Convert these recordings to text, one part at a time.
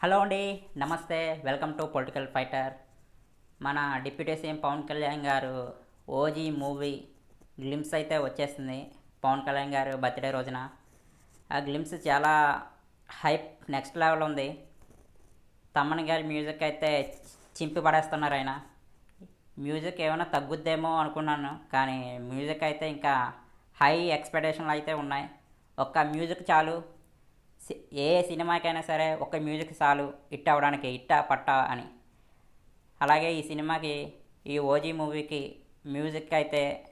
Hello అండి నమస్తే. Welcome to political fighter. మన deputy CM Pawan Kalyan garu OG movie glimpse అయితే వచ్చేసింది పవన్ కళ్యాణ్ గారు బర్త్డే రోజున. ఆ గ్లిమ్స్ చాలా హైప్ నెక్స్ట్ లెవెల్ ఉంది. తమ్మన్ గారి మ్యూజిక్ అయితే చింపి పడేస్తున్నారు ఆయన. మ్యూజిక్ ఏమైనా తగ్గుద్దేమో అనుకున్నాను కానీ మ్యూజిక్ అయితే ఇంకా హై ఎక్స్పెక్టేషన్లు అయితే ఉన్నాయి. ఒక్క మ్యూజిక్ చాలు ఏ సినిమాకైనా సరే ఒక మ్యూజిక్ చాలు హిట్ అవ్వడానికి ఇట్టా పట్ట అని. అలాగే ఈ సినిమాకి ఈ ఓజీ మూవీకి మ్యూజిక్ అయితే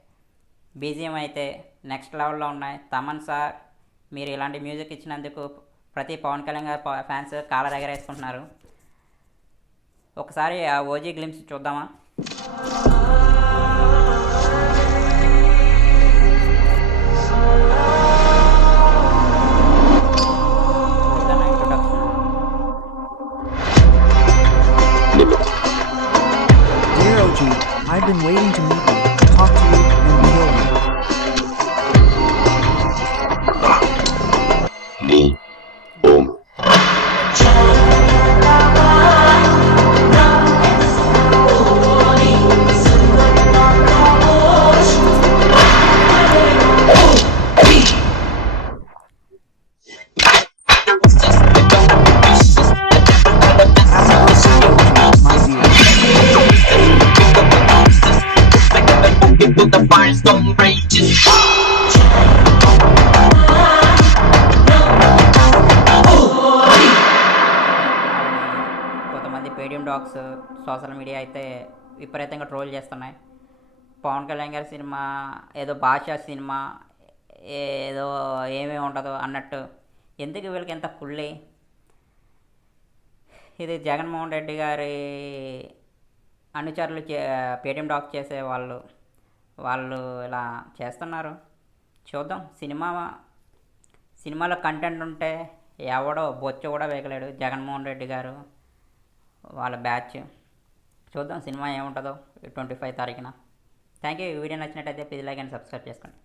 బీజిఎం అయితే నెక్స్ట్ లెవెల్లో ఉన్నాయి. తమన్ సార్ మీరు ఇలాంటి మ్యూజిక్ ఇచ్చినందుకు ప్రతి పవన్ కళ్యాణ్ గారు ప- ఫ్యాన్స్ కాళ్ళ దగ్గర వేసుకుంటున్నారు. ఒకసారి ఆ ఓజీ గ్లిమ్స్ చూద్దామా? I've been waiting to meet you, People the firestorm rages. కొంతమంది పేడియం డాగ్స్ సోషల్ మీడియా అయితే విపరీతంగా ట్రోల్ చేస్తున్నాయి. పవన్ కళ్యాణ్ గారి సినిమా ఏదో భాష సినిమా ఏదో ఏమేమి ఉండదు అన్నట్టు ఎందుకు వీళ్ళకి ఎంత కుళ్ళి ఇది జగన్మోహన్ రెడ్డి గారి అనుచరులు చే పేటిఎం డాక్ చేసే వాళ్ళు వాళ్ళు ఇలా చేస్తున్నారు. చూద్దాం. సినిమా సినిమాలో కంటెంట్ ఉంటే ఎవడో బొచ్చు కూడా వేయలేడు. జగన్మోహన్ రెడ్డి గారు వాళ్ళ బ్యాచ్ చూద్దాం సినిమా ఏముంటుందో ట్వంటీ ఫైవ్ తారీఖున. థ్యాంక్ యూ వీడియో నచ్చినట్టయితే ప్లీజ్ లైక్ అండ్ సబ్స్క్రైబ్ చేసుకోండి.